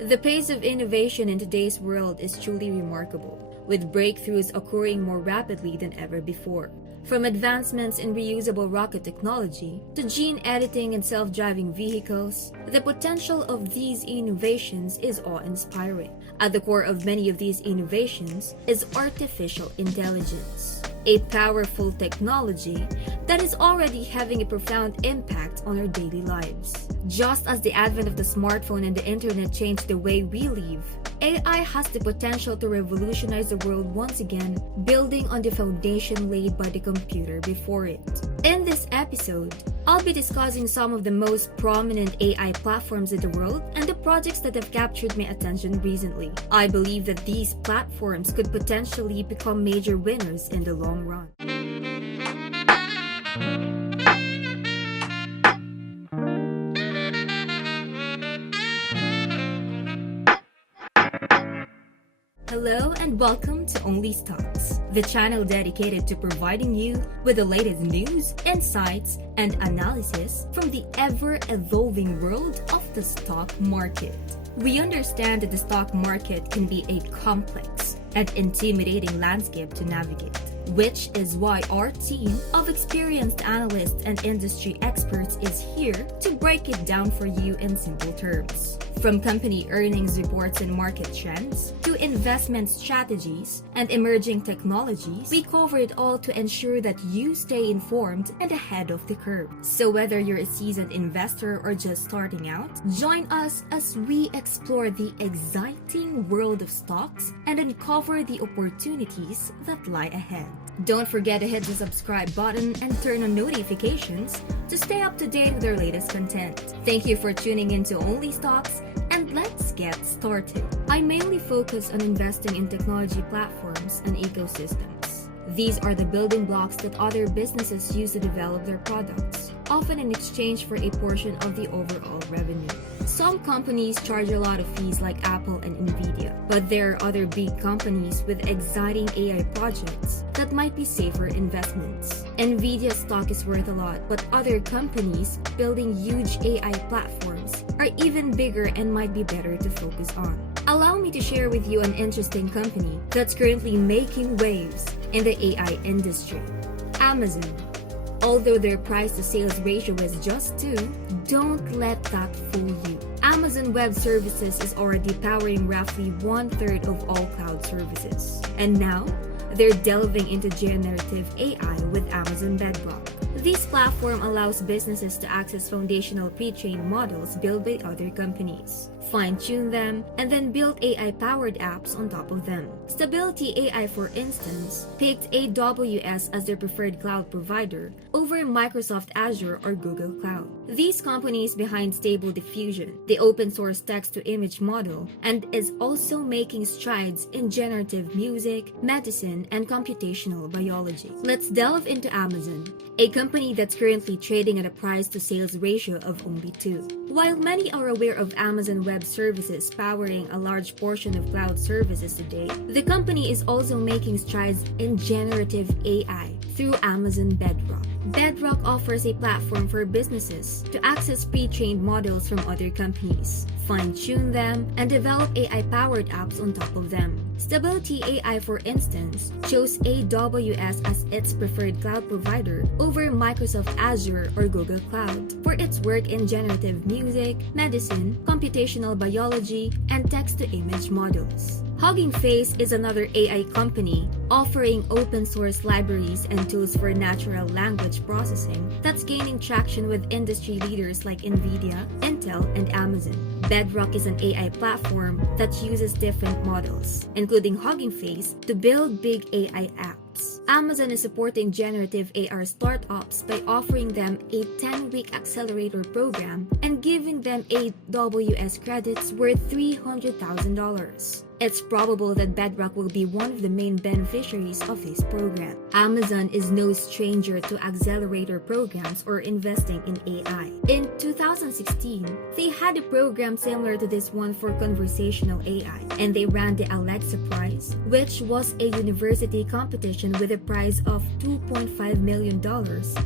The pace of innovation in today's world is truly remarkable, with breakthroughs occurring more rapidly than ever before. From advancements in reusable rocket technology to gene editing and self-driving vehicles, the potential of these innovations is awe-inspiring. At the core of many of these innovations is artificial intelligence, a powerful technology that is already having a profound impact on our daily lives. Just as the advent of the smartphone and the internet changed the way we live, AI has the potential to revolutionize the world once again, building on the foundation laid by the computer before it. In this episode, I'll be discussing some of the most prominent AI platforms in the world and the projects that have captured my attention recently. I believe that these platforms could potentially become major winners in the long run. Hello and welcome to Only Stocks, the channel dedicated to providing you with the latest news, insights, and analysis from the ever-evolving world of the stock market. We understand that the stock market can be a complex and intimidating landscape to navigate, which is why our team of experienced analysts and industry experts is here to break it down for you in simple terms. From company earnings reports and market trends to investment strategies and emerging technologies, we cover it all to ensure that you stay informed and ahead of the curve. So whether you're a seasoned investor or just starting out, join us as we explore the exciting world of stocks and uncover the opportunities that lie ahead. Don't forget to hit the subscribe button and turn on notifications to stay up to date with our latest content. Thank you for tuning in to Only Stocks, and let's get started. I mainly focus on investing in technology platforms and ecosystems. These are the building blocks that other businesses use to develop their products, often in exchange for a portion of the overall revenue. Some companies charge a lot of fees like Apple and NVIDIA, but there are other big companies with exciting AI projects that might be safer investments. NVIDIA stock is worth a lot, but other companies building huge AI platforms are even bigger and might be better to focus on. Allow me to share with you an interesting company that's currently making waves in the AI industry. Amazon. Although their price-to-sales ratio is just 2, don't let that fool you. Amazon Web Services is already powering roughly 1/3 of all cloud services. And now, they're delving into generative AI with Amazon Bedrock. This platform allows businesses to access foundational pre-trained models built by other companies, fine-tune them, and then build AI-powered apps on top of them. Stability AI, for instance, picked AWS as their preferred cloud provider over Microsoft Azure or Google Cloud. These companies behind Stable Diffusion, the open-source text-to-image model, and is also making strides in generative music, medicine, and computational biology. Let's delve into Amazon, a company that's currently trading at a price-to-sales ratio of only 2. While many are aware of Amazon Web Services powering a large portion of cloud services today, the company is also making strides in generative AI through Amazon Bedrock. Bedrock offers a platform for businesses to access pre-trained models from other companies, fine-tune them, and develop AI-powered apps on top of them. Stability AI, for instance, chose AWS as its preferred cloud provider over Microsoft Azure or Google Cloud for its work in generative music, medicine, computational biology, and text-to-image models. Hugging Face is another AI company offering open-source libraries and tools for natural language processing that's gaining traction with industry leaders like NVIDIA, Intel, and Amazon. Bedrock is an AI platform that uses different models, including Hugging Face, to build big AI apps. Amazon is supporting generative AI startups by offering them a 10-week accelerator program and giving them AWS credits worth $300,000. it's probable that Bedrock will be one of the main beneficiaries of this program. Amazon is no stranger to accelerator programs or investing in AI. In 2016, they had a program similar to this one for conversational AI, and they ran the Alexa Prize, which was a university competition with a prize of $2.5 million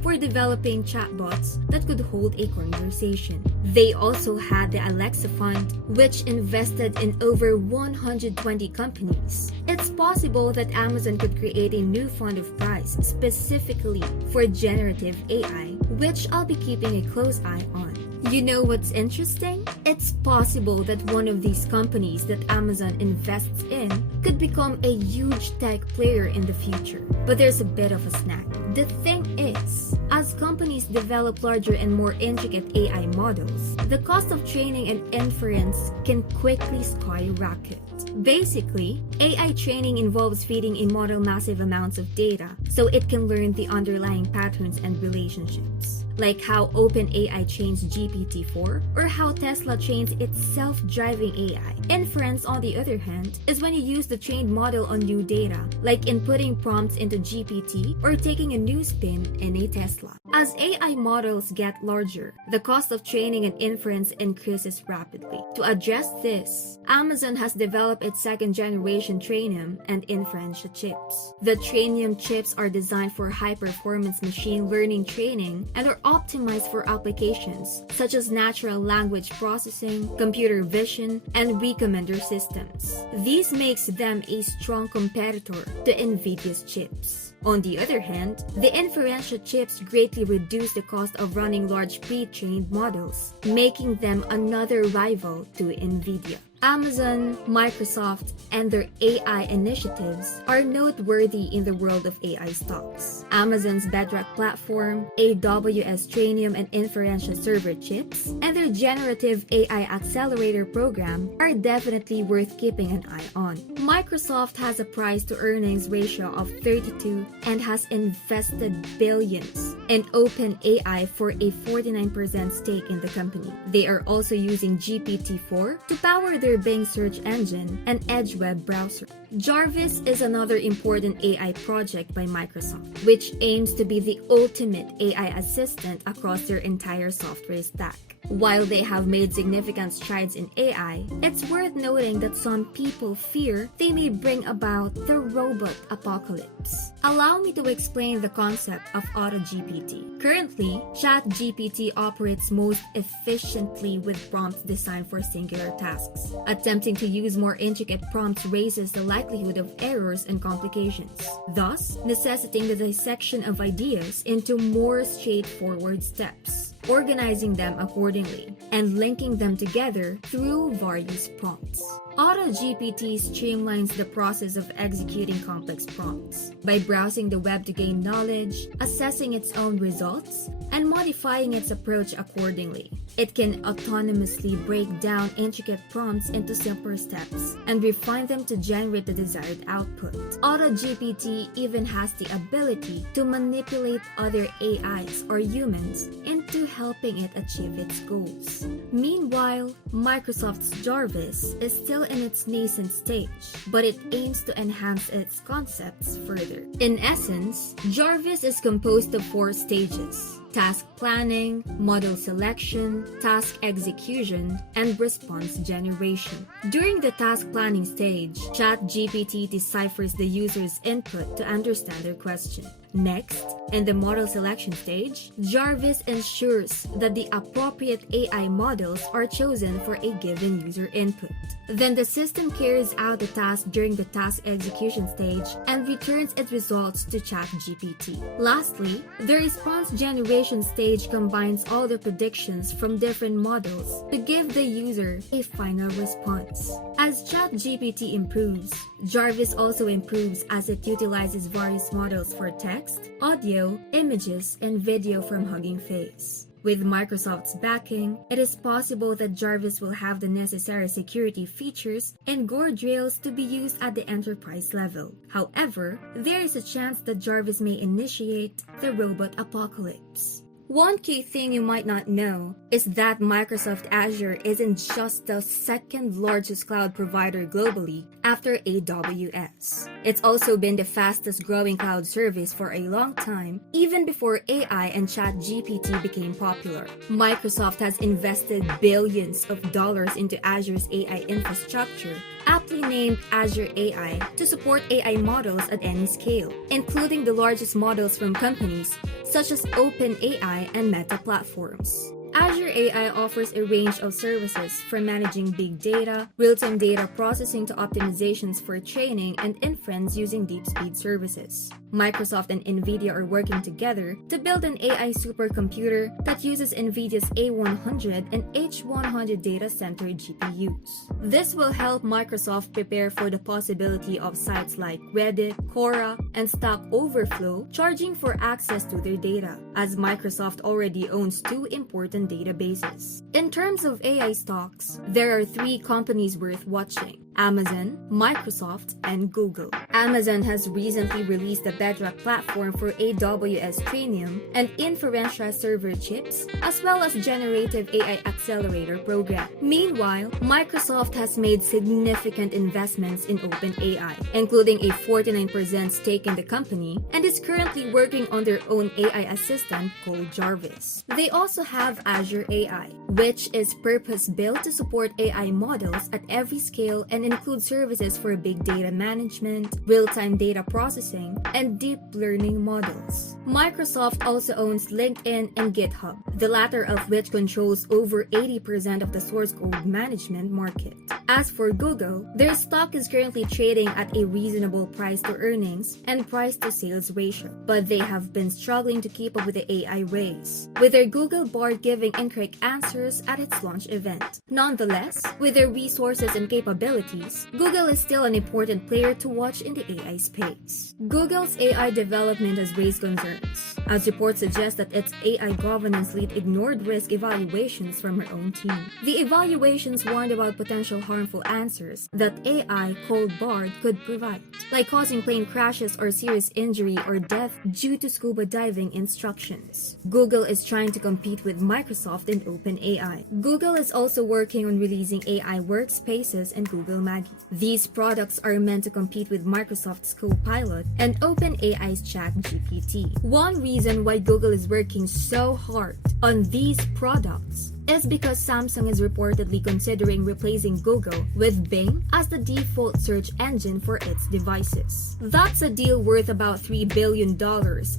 for developing chatbots that could hold a conversation. They also had the Alexa Fund, which invested in over 120 companies. It's possible that Amazon could create a new fund of prize specifically for generative AI, which I'll be keeping a close eye on. You know what's interesting? It's possible that one of these companies that Amazon invests in could become a huge tech player in the future. But there's a bit of a snag. The thing is, as companies develop larger and more intricate AI models, the cost of training and inference can quickly skyrocket. Basically, AI training involves feeding a model massive amounts of data so it can learn the underlying patterns and relationships, like how OpenAI trains GPT-4 or how Tesla trains its self-driving AI. Inference, on the other hand, is when you use the trained model on new data, like inputting prompts into GPT or taking a new spin in a Tesla. As AI models get larger, the cost of training and inference increases rapidly. To address this, Amazon has developed its second-generation Trainium and inference chips. The Trainium chips are designed for high-performance machine learning training and are optimized for applications such as natural language processing, computer vision, and recommender systems. This makes them a strong competitor to NVIDIA's chips. On the other hand, the inferential chips greatly reduce the cost of running large pre-trained models, making them another rival to NVIDIA. Amazon, Microsoft, and their AI initiatives are noteworthy in the world of AI stocks. Amazon's Bedrock platform, AWS Trainium and inferential server chips, and their generative AI accelerator program are definitely worth keeping an eye on. Microsoft has a price-to-earnings ratio of 32 and has invested billions in OpenAI for a 49% stake in the company. They are also using GPT-4 to power their Bing search engine and Edge web browser. Jarvis is another important AI project by Microsoft, which aims to be the ultimate AI assistant across their entire software stack. While they have made significant strides in AI, it's worth noting that some people fear they may bring about the robot apocalypse. Allow me to explain the concept of AutoGPT. Currently, ChatGPT operates most efficiently with prompts designed for singular tasks. Attempting to use more intricate prompts raises the likelihood of errors and complications, thus necessitating the dissection of ideas into more straightforward steps, organizing them accordingly, and linking them together through various prompts. AutoGPT streamlines the process of executing complex prompts by browsing the web to gain knowledge, assessing its own results, and modifying its approach accordingly. It can autonomously break down intricate prompts into simpler steps and refine them to generate the desired output. AutoGPT even has the ability to manipulate other AIs or humans into helping it achieve its goals. Meanwhile, Microsoft's Jarvis is still in its nascent stage, but it aims to enhance its concepts further. In essence, Jarvis is composed of 4 stages: task planning, model selection, task execution, and response generation. During the task planning stage, ChatGPT deciphers the user's input to understand their question. Next, in the model selection stage, Jarvis ensures that the appropriate AI models are chosen for a given user input. Then the system carries out the task during the task execution stage and returns its results to ChatGPT. Lastly, the response generation stage combines all the predictions from different models to give the user a final response. As ChatGPT improves, Jarvis also improves as it utilizes various models for text, audio, images, and video from Hugging Face. With Microsoft's backing, it is possible that Jarvis will have the necessary security features and guardrails to be used at the enterprise level. However, there is a chance that Jarvis may initiate the robot apocalypse. One key thing you might not know is that Microsoft Azure isn't just the second largest cloud provider globally after AWS. It's also been the fastest growing cloud service for a long time, even before AI and ChatGPT became popular. Microsoft has invested billions of dollars into Azure's AI infrastructure, aptly named Azure AI, to support AI models at any scale, including the largest models from companies such as OpenAI and Meta platforms. Azure AI offers a range of services from managing big data, real-time data processing to optimizations for training and inference using deep-speed services. Microsoft and NVIDIA are working together to build an AI supercomputer that uses NVIDIA's A100 and H100 data center GPUs. This will help Microsoft prepare for the possibility of sites like Reddit, Quora, and Stack Overflow charging for access to their data, as Microsoft already owns two important databases. In terms of AI stocks, there are three companies worth watching: Amazon, Microsoft, and Google. Amazon has recently released the Bedrock platform for AWS Trainium and Inferentia server chips, as well as generative AI accelerator program. Meanwhile, Microsoft has made significant investments in OpenAI, including a 49% stake in the company, and is currently working on their own AI assistant called Jarvis. They also have Azure AI, which is purpose-built to support AI models at every scale and include services for big data management, real-time data processing, and deep learning models. Microsoft also owns LinkedIn and GitHub, the latter of which controls over 80% of the source code management market. As for Google, their stock is currently trading at a reasonable price to earnings and price to sales ratio, but they have been struggling to keep up with the AI race, with their Google Bard giving incorrect answers at its launch event. Nonetheless, with their resources and capabilities, Google is still an important player to watch in the AI space. Google's AI development has raised concerns, as reports suggest that its AI governance lead ignored risk evaluations from her own team. The evaluations warned about potential harmful answers that AI called Bard could provide, like causing plane crashes or serious injury or death due to scuba diving instructions. Google is trying to compete with Microsoft and OpenAI. Google is also working on releasing AI workspaces and Google Maggie. These products are meant to compete with Microsoft's Copilot and OpenAI's ChatGPT. One reason why Google is working so hard on these products is because Samsung is reportedly considering replacing Google with Bing as the default search engine for its devices. That's a deal worth about $3 billion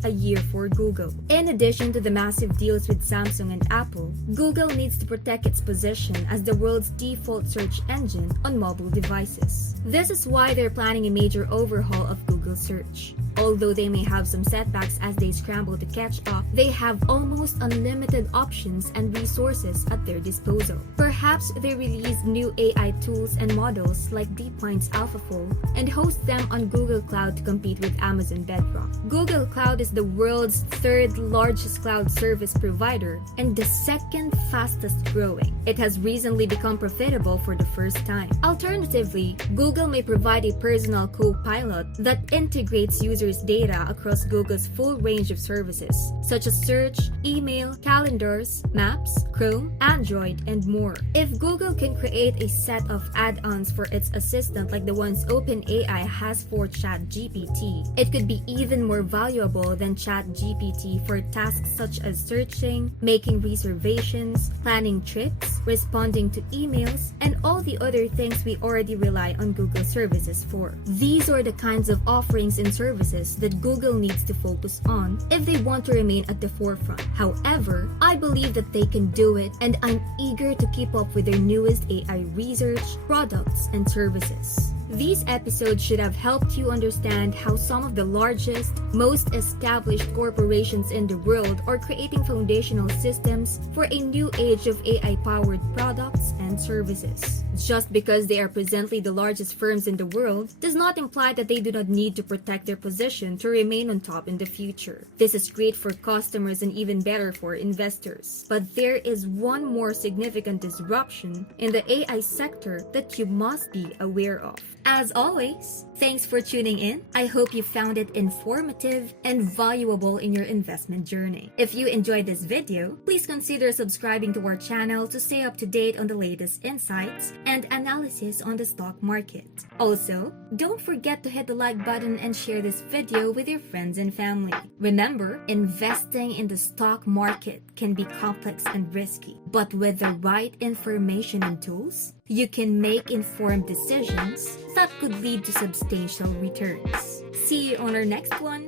a year for Google. In addition to the massive deals with Samsung and Apple, Google needs to protect its position as the world's default search engine on mobile devices. This is why they're planning a major overhaul of Google Search. Although they may have some setbacks as they scramble to catch up, they have almost unlimited options and resources at their disposal. Perhaps they release new AI tools and models like DeepMind's AlphaFold and host them on Google Cloud to compete with Amazon Bedrock. Google Cloud is the world's third largest cloud service provider and the second fastest growing. It has recently become profitable for the first time. Alternatively, Google may provide a personal co-pilot that integrates users' data across Google's full range of services, such as search, email, calendars, maps, Chrome, Android, and more. If Google can create a set of add-ons for its assistant like the ones OpenAI has for ChatGPT, it could be even more valuable than ChatGPT for tasks such as searching, making reservations, planning trips, responding to emails, and all the other things we already rely on Google services for. These are the kinds of offerings and services that Google needs to focus on if they want to remain at the forefront. However, I believe that they can do it, and I'm eager to keep up with their newest AI research, products, and services. These episodes should have helped you understand how some of the largest, most established corporations in the world are creating foundational systems for a new age of AI-powered products and services. Just because they are presently the largest firms in the world does not imply that they do not need to protect their position to remain on top in the future. This is great for customers and even better for investors. But there is one more significant disruption in the AI sector that you must be aware of. As always, thanks for tuning in. I hope you found it informative and valuable in your investment journey. If you enjoyed this video, please consider subscribing to our channel to stay up to date on the latest insights and analysis on the stock market. Also, don't forget to hit the like button and share this video with your friends and family. Remember, investing in the stock market can be complex and risky, but with the right information and tools, you can make informed decisions that could lead to substantial returns. See you on our next one.